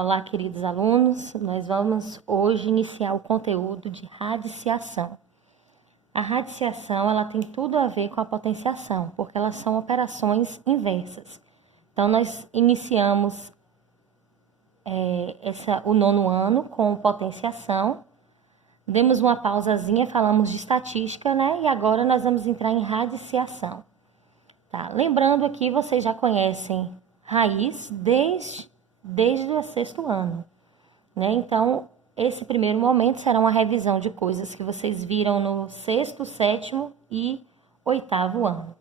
Olá, queridos alunos, nós vamos hoje iniciar o conteúdo de radiciação. A radiciação, ela tem tudo a ver com a potenciação, porque elas são operações inversas. Então, nós iniciamos o nono ano com potenciação, demos uma pausazinha, falamos de estatística, né? E agora nós vamos entrar em radiciação. Tá? Lembrando aqui, vocês já conhecem raiz desde o sexto ano, né? Então, esse primeiro momento será uma revisão de coisas que vocês viram no sexto, sétimo e oitavo ano.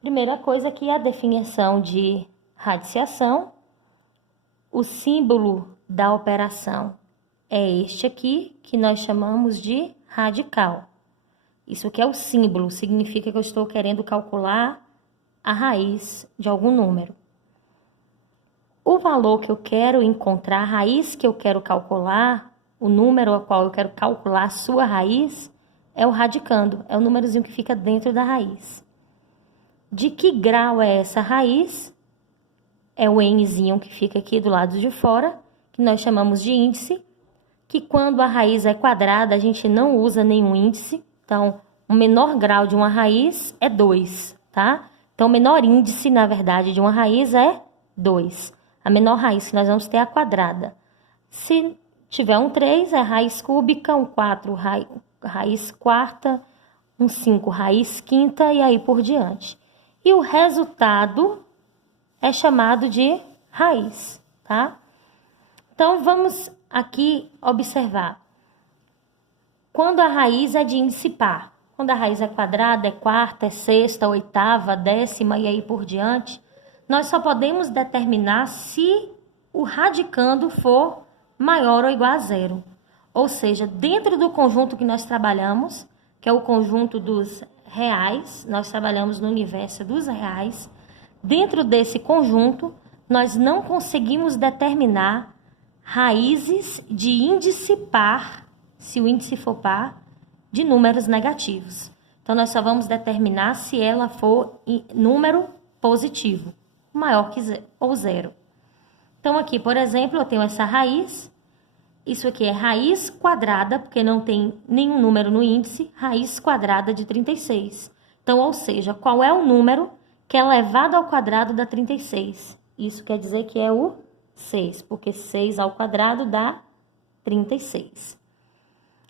Primeira coisa aqui é a definição de radiciação. O símbolo da operação é este aqui, que nós chamamos de radical. Isso aqui é o símbolo, significa que eu estou querendo calcular a raiz de algum número. O valor que eu quero encontrar, a raiz que eu quero calcular, o número ao qual eu quero calcular a sua raiz, é o radicando, é o númerozinho que fica dentro da raiz. De que grau é essa raiz? É o nzinho que fica aqui do lado de fora, que nós chamamos de índice, que quando a raiz é quadrada, a gente não usa nenhum índice. Então, o menor grau de uma raiz é 2, tá? Então, o menor índice, na verdade, de uma raiz é 2. A menor raiz que nós vamos ter é a quadrada. Se tiver um 3, é raiz cúbica, um 4, raiz quarta, um 5, raiz quinta e aí por diante. E o resultado é chamado de raiz, tá? Então, vamos aqui observar. Quando a raiz é de índice par, quando a raiz é quadrada, é quarta, é sexta, oitava, décima e aí por diante, nós só podemos determinar se o radicando for maior ou igual a zero. Ou seja, dentro do conjunto que nós trabalhamos, que é o conjunto dos reais, nós trabalhamos no universo dos reais, dentro desse conjunto, nós não conseguimos determinar raízes de índice par, se o índice for par, de números negativos. Então, nós só vamos determinar se ela for número positivo, maior que ou zero. Então, aqui, por exemplo, eu tenho essa raiz. Isso aqui é raiz quadrada, porque não tem nenhum número no índice, raiz quadrada de 36. Então, ou seja, qual é o número que é elevado ao quadrado dá 36? Isso quer dizer que é o 6, porque 6 ao quadrado dá 36.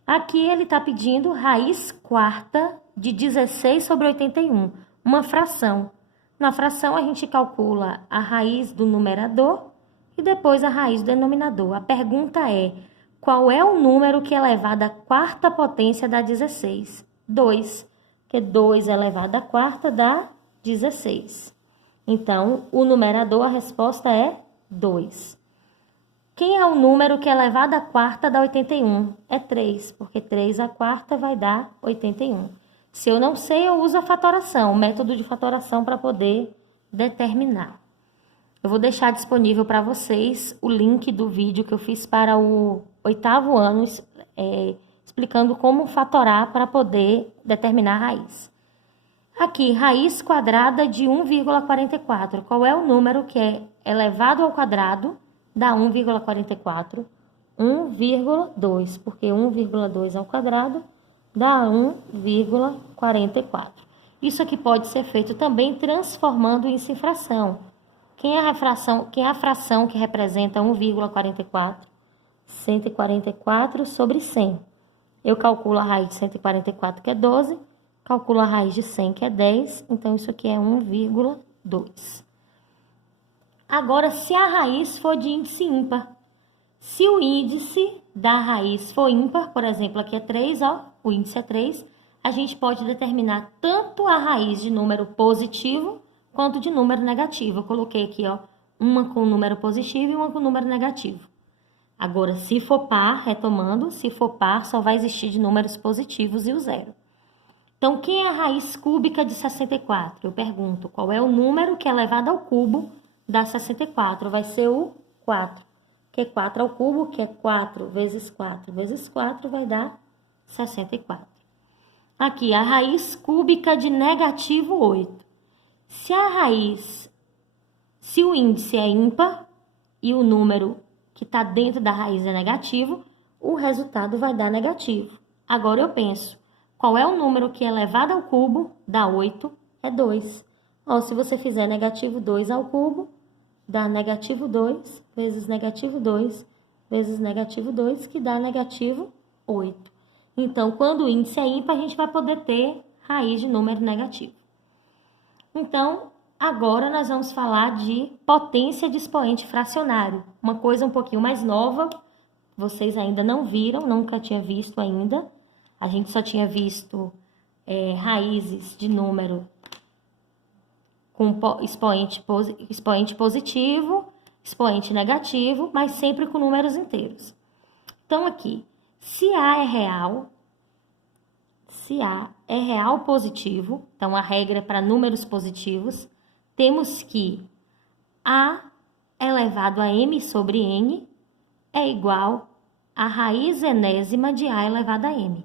Aqui ele está pedindo raiz quarta de 16 sobre 81, uma fração. Na fração, a gente calcula a raiz do numerador e depois a raiz do denominador. A pergunta é, qual é o número que é elevado à quarta potência dá 16? 2, porque 2 elevado à quarta dá 16. Então, o numerador, a resposta é 2. Quem é o número que é elevado à quarta dá 81? É 3, porque 3 à quarta vai dar 81. Se eu não sei, eu uso a fatoração, o método de fatoração para poder determinar. Eu vou deixar disponível para vocês o link do vídeo que eu fiz para o oitavo ano, explicando como fatorar para poder determinar a raiz. Aqui, raiz quadrada de 1,44. Qual é o número que é elevado ao quadrado? Dá 1,44. 1,2, porque 1,2 ao quadrado dá 1,44. Isso aqui pode ser feito também transformando isso em fração. Quem é a fração que representa 1,44? 144 sobre 100. Eu calculo a raiz de 144, que é 12. Calculo a raiz de 100, que é 10. Então, isso aqui é 1,2. Agora, se a raiz for de índice ímpar. Se o índice da raiz for ímpar, por exemplo, aqui é 3, ó, o índice é 3, a gente pode determinar tanto a raiz de número positivo quanto de número negativo. Eu coloquei aqui, ó, uma com número positivo e uma com número negativo. Agora, se for par, retomando, se for par, só vai existir de números positivos e o zero. Então, quem é a raiz cúbica de 64? Eu pergunto, qual é o número que é elevado ao cubo da 64? Vai ser o 4. Que é 4 ao cubo, que é 4 vezes 4 vezes 4, vai dar 64. Aqui, a raiz cúbica de negativo 8. Se o índice é ímpar e o número que está dentro da raiz é negativo, o resultado vai dar negativo. Agora eu penso, qual é o número que elevado ao cubo dá 8? É 2. Ó, se você fizer negativo 2 ao cubo, dá negativo 2 vezes negativo 2 vezes negativo 2, que dá negativo 8. Então, quando o índice é ímpar, a gente vai poder ter raiz de número negativo. Então, agora nós vamos falar de potência de expoente fracionário. Uma coisa um pouquinho mais nova, vocês ainda não viram, nunca tinha visto ainda. A gente só tinha visto raízes de número com expoente positivo, expoente negativo, mas sempre com números inteiros. Então, aqui, se A é real positivo, então a regra é para números positivos, temos que A elevado a M sobre N é igual a raiz enésima de A elevado a M.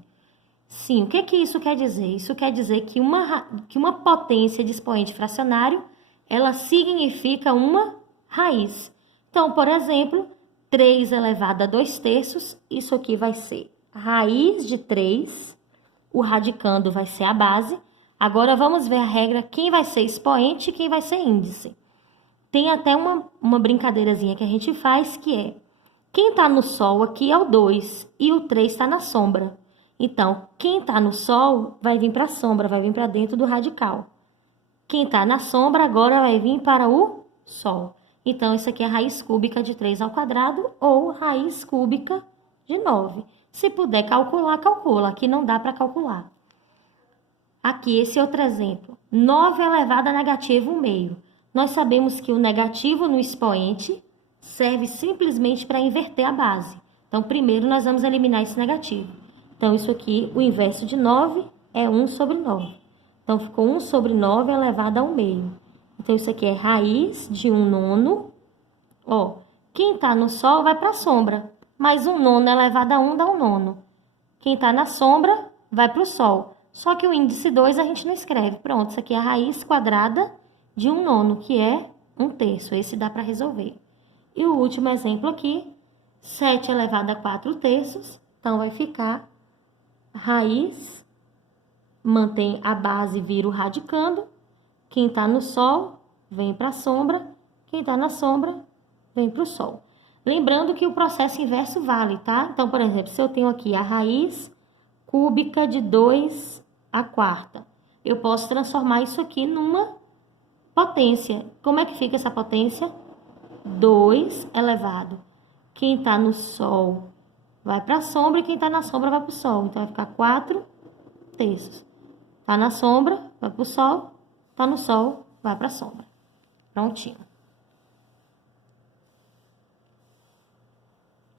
Sim, o que isso quer dizer? Isso quer dizer que uma potência de expoente fracionário, ela significa uma raiz. Então, por exemplo, 3 elevado a 2/3, isso aqui vai ser raiz de 3, o radicando vai ser a base. Agora, vamos ver a regra, quem vai ser expoente e quem vai ser índice. Tem até uma brincadeirazinha que a gente faz, que é, quem está no sol aqui é o 2 e o 3 está na sombra. Então, quem está no sol vai vir para a sombra, vai vir para dentro do radical. Quem está na sombra agora vai vir para o sol. Então, isso aqui é raiz cúbica de 3 ao quadrado ou raiz cúbica de 9. Se puder calcular, calcula. Aqui não dá para calcular. Aqui, esse outro exemplo. 9 elevado a negativo 1/2. Nós sabemos que o negativo no expoente serve simplesmente para inverter a base. Então, primeiro nós vamos eliminar esse negativo. Então, isso aqui, o inverso de 9 é 1 sobre 9. Então, ficou 1 sobre 9 elevado a 1/2. Então, isso aqui é raiz de 1/9. Ó, quem está no sol vai para a sombra. Mas 1/9 elevado a 1 dá 1/9. Quem está na sombra vai para o sol. Só que o índice 2 a gente não escreve. Pronto, isso aqui é a raiz quadrada de 1/9, que é 1/3. Esse dá para resolver. E o último exemplo aqui, 7 elevado a 4/3. Então, vai ficar raiz, mantém a base, vira o radicando. Quem está no sol vem para a sombra. Quem está na sombra vem para o sol. Lembrando que o processo inverso vale, tá? Então, por exemplo, se eu tenho aqui a raiz cúbica de 2/4, eu posso transformar isso aqui numa potência. Como é que fica essa potência? 2 elevado. Quem está no sol vai para a sombra e quem está na sombra vai para o sol. Então, vai ficar 4/3. Está na sombra, vai para o sol. Está no sol, vai para a sombra. Prontinho.